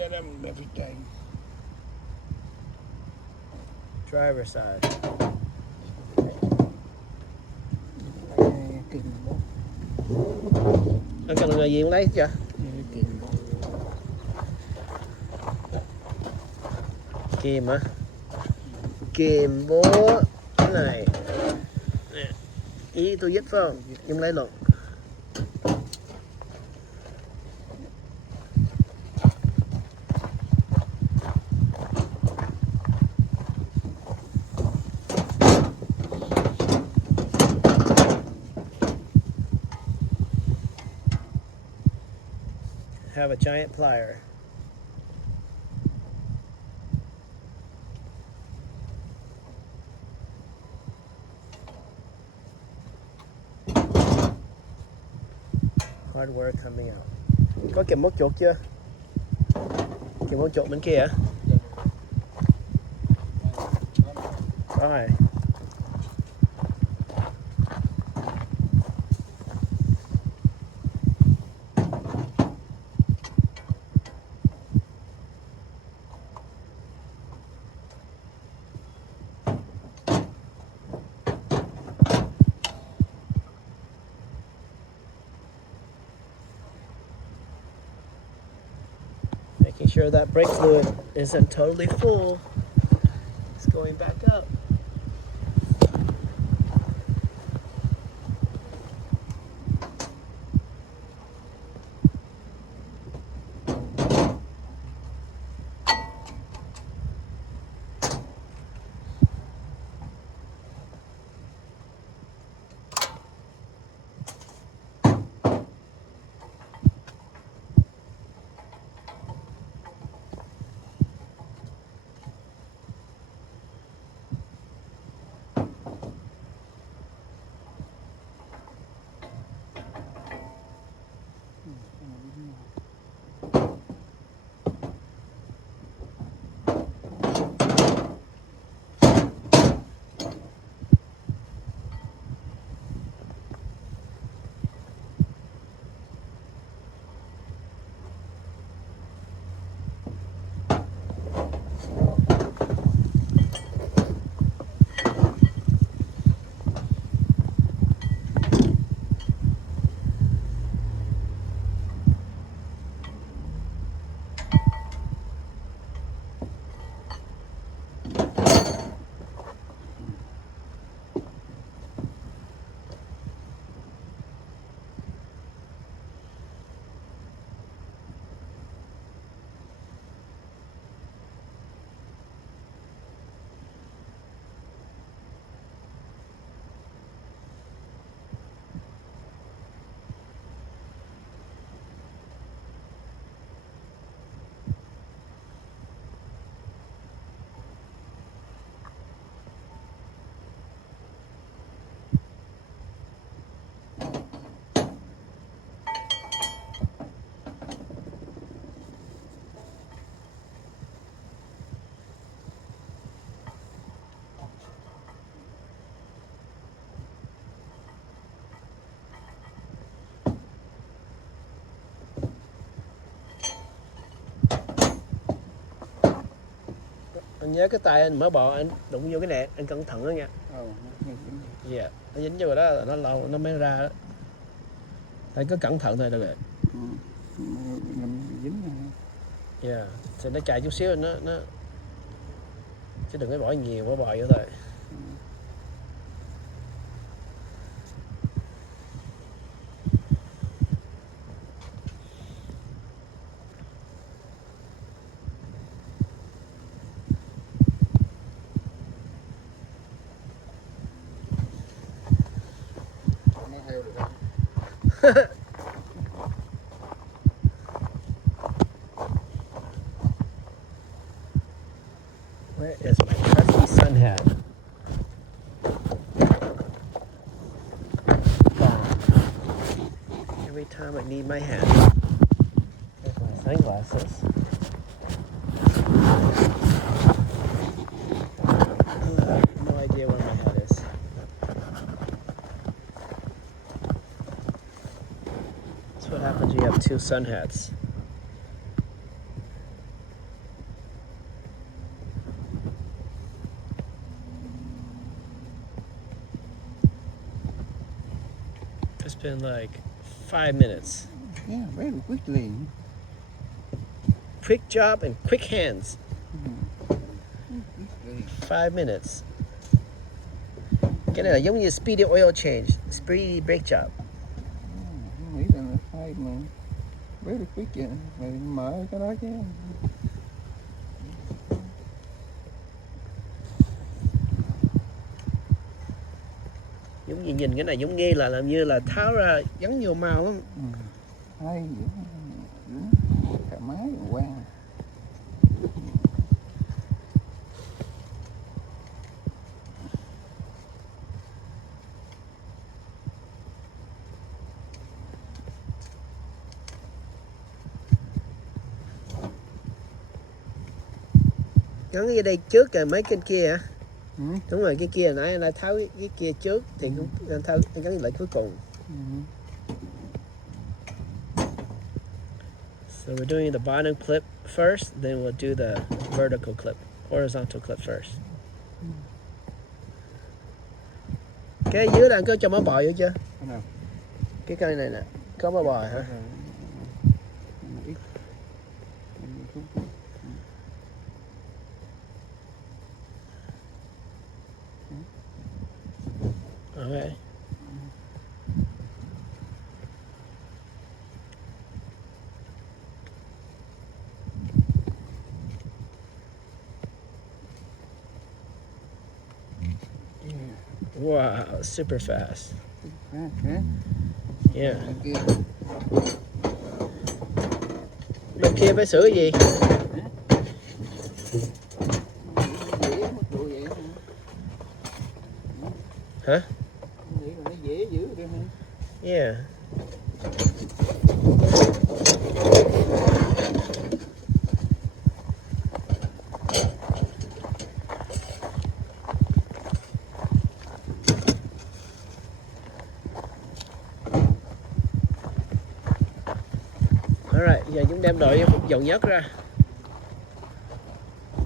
get them every time. Driver side. Kìm bố. Anh cần người gì cũng lấy chưa? Kìm bố. Kìm hả? Kìm bố cái này. Nè. Ý tôi viết phải không? Em lấy luôn. Have a giant plier. Hardware coming out. Có kiểm mốc chuột chưa? Kiểm mốc chuột bên kia hả? Rồi. Making sure that brake fluid isn't totally full. It's going back up. Anh nhớ cái tay anh mở bò anh đụng vô cái nẹt, anh cẩn thận đó nha. Yeah, nó dính vô đó nó lâu nó mới ra đó. Anh cứ cẩn thận thôi được rồi. Dính rồi. Yeah, thì nó chạy chút xíu nó chứ đừng có bỏ nhiều, bỏ bò vô thôi. Where is my trusty sun hat? Gone. Every time I need my hat. There's my sunglasses. No idea where my hat is. That's what happens when you have two sun hats. It's been like 5 minutes. Yeah, very quickly. Quick job and quick hands. Quickly. 5 minutes. Cái này là giống như speedy oil change, speedy brake job. Không nghĩ rằng là sai mà very quick vậy. Mày mở cái đó chứ. Giống như nhìn cái này giống nghe là làm như là tháo ra gắn nhiều màu lắm. Hay dữ. Thoải mái quen. Gắn cái đây trước rồi mấy cái kia hả? Ừ. Đúng rồi, cái kia nãy anh đã tháo cái kia trước thì cũng anh tháo anh gắn lại cuối cùng. So we're doing the bottom clip first, then we'll do the vertical clip, horizontal clip first. Cái dưới là anh có cho mỡ bò vô chưa? Cái nào? Cái cây này nè, có mỡ bò hả? Okay. Wow, super fast. Yeah. Bên kia phải sửa gì? Hả? Nó dễ giữ rồi mà. Yeah. Alright, giờ chúng đem đồ dầu nhớt ra.